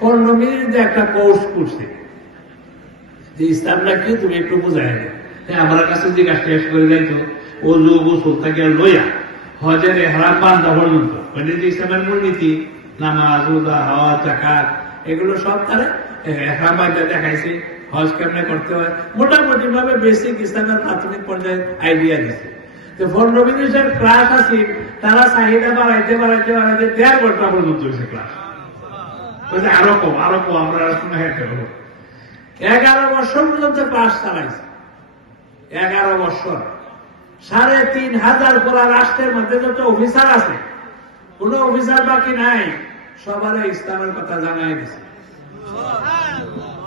পনেরো মিনিট একটা কোর্স করছে, যে ইসলামটা কি তুমি একটু বোঝায় হ্যাঁ আমার কাছে জিজ্ঞাসা শেষ করে যাইতো ও গোসল থেকে লইয়া হজের হারাম বান্ধা পর্যন্ত মানে যে ইসলামের মূলনীতি, নামাজ, রোজা হওয়া জাকাত এগুলো সব তারা হারাম বান্ধা দেখাইছে, হজ কেমনে করতে হয়। মোটামুটি ভাবে বেসিক ইসলামের প্রাথমিক পর্যায়ে আইডিয়া দিছে। তো মিনিটের ক্লাস আছে, তারা চাহিদা বাড়াইতে বাড়াইতে বাড়াইতে দেড় ঘণ্টা পর্যন্ত হয়েছে ক্লাস আরও কম আরও কম, আমরা হেঁটে এগারো বছর পর্যন্ত ক্লাস চালাইছে। এগারো বছর। সাড়ে তিন হাজার রাষ্ট্রের মধ্যে যত অফিসার আছে, কোন অফিসার বাকি নাই সবার ইসলামের কথা জানাই দিছে।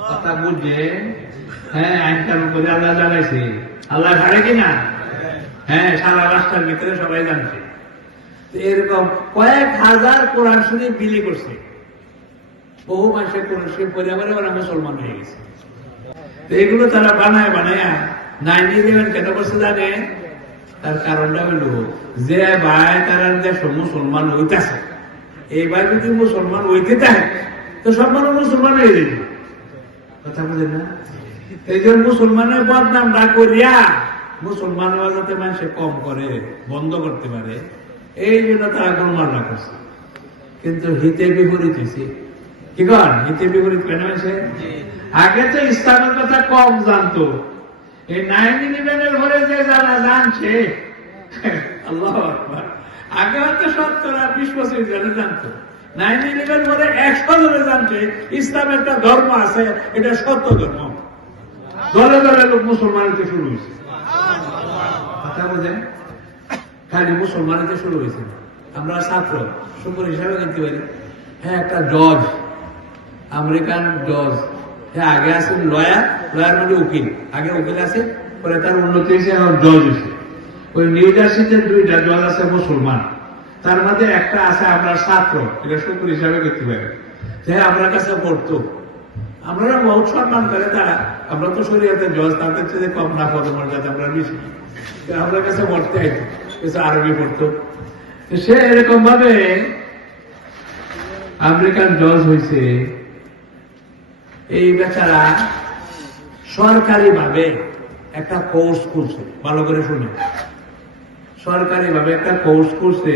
কথা হ্যাঁ আল্লাহ জানাইছে। আল্লাহ ছাড়ে কিনা হ্যাঁ সারা রাষ্ট্রের ভিতরে সবাই জানছে। এরকম কয়েক হাজার কোরআন শরীফ বিলি করছে। বহু মানুষের কোরআন শরীফ পরিবারে ওরা মুসলমান হয়ে গেছে। তো এগুলো তারা বানায় বানায়। নাইন ইলেভেন কেন করছে জানে? তার কারণটা হলো, যে ভাই তারা দেশ মুসলমান হইতেছে, এই ভাই যদি মুসলমান হইতে থাকে তো সব মানুষ মুসলমান হয়ে যাবে। কথা বুঝেন না? এই যে মুসলমানের বদনাম না করিয়া মুসলমান যাতে মানুষে কম করে, বন্ধ করতে পারে, এই জন্য তারা গোলমাল না করছে। কিন্তু হিতে বিপরীত হয়েছে কি কর? হিতে বিপরীত কেন হয়েছে? আগে তো ইসলামের কথা কম জানতো। এই নাইন ঘরে যে যারা জানছে আল্লাহ আগে হয়তো সত্তর বিশ বছর জনে জানতো। নাইন ইলেভেন পরে একশো জনে জানছে ইসলাম একটা ধর্ম আছে এটা সত্য ধর্ম। দলে দলে লোক মুসলমানিতে শুরু হয়েছে। কথা বোঝেন? খালি মুসলমানিতে শুরু হয়েছে। আমরা ছাত্র শুক্র হিসাবে জানতে পারি। হ্যাঁ একটা জজ আমেরিকান জজ। হ্যাঁ আগে আছে লয়ার লয়ার মানে উকিল। আগে উকিল আছে, পরে তার উন্নতি হয়েছে, এখন জজ হয়েছে। ওই নিউ জার্সিতে দুইটা জজ আছে মুসলমান। তার মধ্যে একটা আছে আপনার ছাত্র, এটা শুক্র হিসাবে দেখতে পারে যে আমরা কাছে পড়তো। আমরা বহুত সম্মান করে তারা। আমরা তো শরীয়তে জজ, তাদের চেয়ে কম না পদমর্যাদা আমরা বেশি। আমরা কাছে পড়তে আইতো আরবি পড়তো। সে এরকম ভাবে আমেরিকান জজ হয়েছে। এই বেচারা সরকারি ভাবে একটা কোর্স করছে। ভালো করে শুনে। সরকারি ভাবে একটা কোর্স করছে।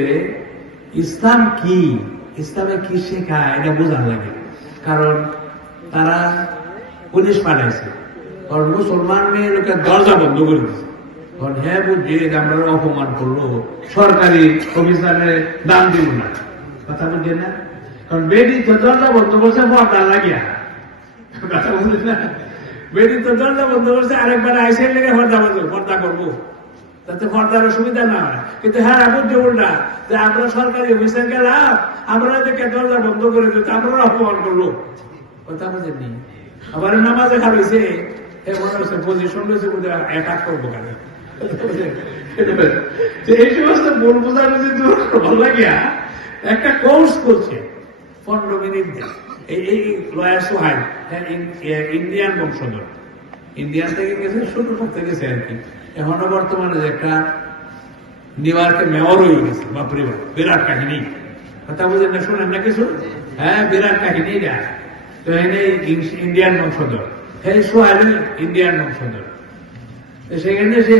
ইসলাম কি? ইসলামে কি শেখায়? এটা বোঝার লাগে। কারণ তারা পুলিশ পাঠাইছে। কারণ মুসলমান মেয়ে লোকে দরজা বন্ধ করে দিচ্ছে কারণ হ্যাঁ বুঝছি আমরা অপমান করল। সরকারি অফিসারে দাম দিব না। কথা বুঝছে না? কারণ বেদি তো দরজা বন্ধ করছে পর্দা লাগিয়া। কথা বুঝলি না। বেদি তো দরজা বন্ধ করছে, আরেকবার লেগে পর্দা বন্ধ পর্দা করব। তাতে পর্দার না হয়। কিন্তু হ্যাঁ উল্টা। যে আমরা সরকারি গেলাম, আমরা দরজা বন্ধ করে দিতে আমরা অপমান করল কথা বুঝেননি? আবার নামাজে মনে হচ্ছে পজিশন রয়েছে অ্যাটাক করব কেন এই সমস্ত দূর ভালো লাগিয়া একটা কোর্স করছে, পনেরো মিনিট দিয়ে। এই এই লয়ার সোহাইল হ্যাঁ ইন্ডিয়ান বংশধর। ইন্ডিয়ান থেকে গেছে, শুরু করতে গেছে আর কি। এখনও বর্তমানে একটা নিউ ইয়র্কে মেয়র হয়ে গেছে বাপরে বাপ, বিরাট কাহিনী। কথা বুঝেন না, শোনেন না কিছু? হ্যাঁ বিরাট কাহিনী এটা। তো ইন্ডিয়ান বংশধর। হ্যাঁ সোহাইল ইন্ডিয়ান বংশধর। সেখানে সে